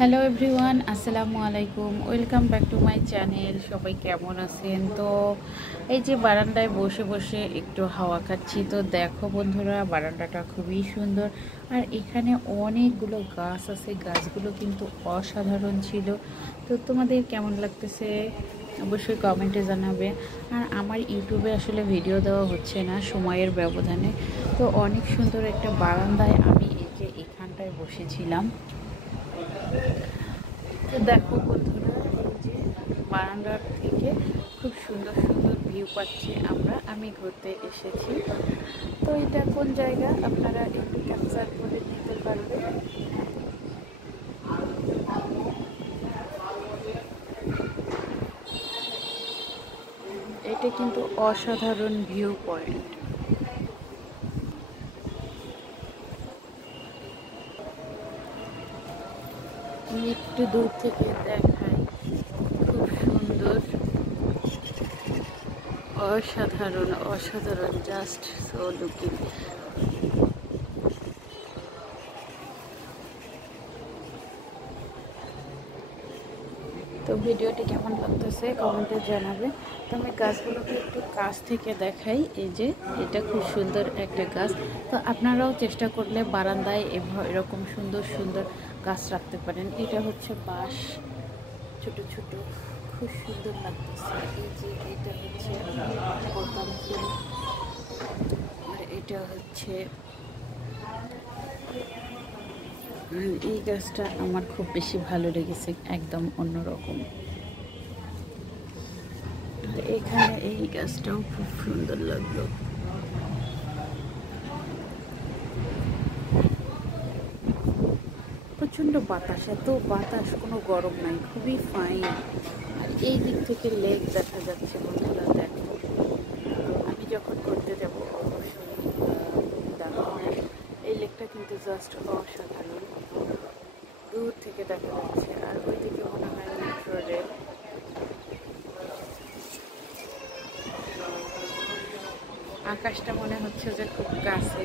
Hello everyone, আসসালামু আলাইকুম। Welcome back to my channel. সবাই কেমন আছেন? তো এই যে বারান্দায় বসে বসে একটু হাওয়া খাচ্ছি। তো দেখো বন্ধুরা, বারান্দাটা খুবই সুন্দর আর এখানে অনেকগুলো গাছ আছে। গাছগুলো কিন্তু অসাধারণ ছিল। তো তোমাদের কেমন লাগতেছে অবশ্যই কমেন্টে জানাবে। আর আমার ইউটিউবে আসলে ভিডিও দেওয়া হচ্ছে না সময়ের ব্যবধানে। তো অনেক সুন্দর একটা বারান্দায় আমি এই যে এখানটায় বসেছিলাম। তো দেখো বন্ধুরা, এই যে বারান্দার থেকে খুব সুন্দর সুন্দর ভিউ পাচ্ছি আমি ঘুরতে এসেছি। তো এটা কোন জায়গা আপনারা একটু ক্যাপচার করে নিতে পারবেন। এটা কিন্তু অসাধারণ ভিউ পয়েন্ট। আমি একটু দূর থেকে দেখাই, খুব সুন্দর, অসাধারণ অসাধারণ, জাস্ট সো লুকিং। তো ভিডিওটি কেমন লাগতেছে কমেন্টে জানাবে। তো আমি গাছগুলোকে একটু কাছ থেকে দেখাই। এই যে এটা খুব সুন্দর একটা গাছ। তো আপনারাও চেষ্টা করলে বারান্দায় এরকম সুন্দর সুন্দর গাছ রাখতে পারেন। এটা হচ্ছে বাঁশ, ছোট ছোট, খুব সুন্দর লাগতেছে। এই যে এটা হচ্ছে বোতাম ফুল, আর এটা হচ্ছে, এই গাছটা আমার খুব বেশি ভালো লেগেছে, একদম অন্যরকম। আর এখানে এই গাছটাও খুব সুন্দর লাগলো। প্রচণ্ড বাতাস, এত বাতাস, কোনো গরম নাই, খুবই ফাইন। আর এই দিক থেকে লেক দেখা যাচ্ছে বন্ধুরা, দেখো। আমি যখন ঘুরতে যাব অবশ্যই দেখাবো। এই লেকটা কিন্তু জাস্ট অসাধারণ, দূর থেকে দেখা যাচ্ছে। আর ওইদিকে মনে হয় মেট্রো রেল। আকাশটা মনে হচ্ছে যে খুব কাছে,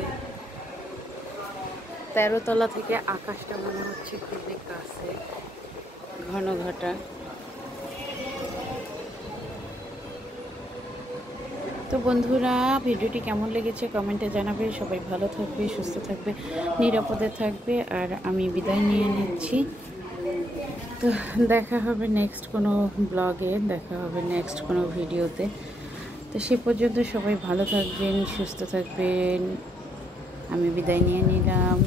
13 তলা থেকে আকাশটা মনে হচ্ছে খুবই কাছে, ঘন ঘটা। তো বন্ধুরা, ভিডিওটি কেমন লেগেছে কমেন্টে জানাবে। সবাই ভালো থাকবে, সুস্থ থাকবে, নিরাপদে থাকবে। আর আমি বিদায় নিয়ে নিচ্ছি। তো দেখা হবে নেক্সট কোনো ব্লগে, দেখা হবে নেক্সট কোনো ভিডিওতে। তো সে পর্যন্ত সবাই ভালো থাকবেন, সুস্থ থাকবেন। আমি বিদায় নিয়ে নিলাম।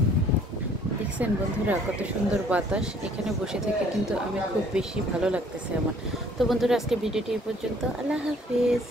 দেখছেন বন্ধুরা কত সুন্দর বাতাস, এখানে বসে থেকে কিন্তু আমি খুব বেশি ভালো লাগতেছে আমার। তো বন্ধুরা, আজকে ভিডিওটি এই পর্যন্ত। আল্লাহ হাফিজ।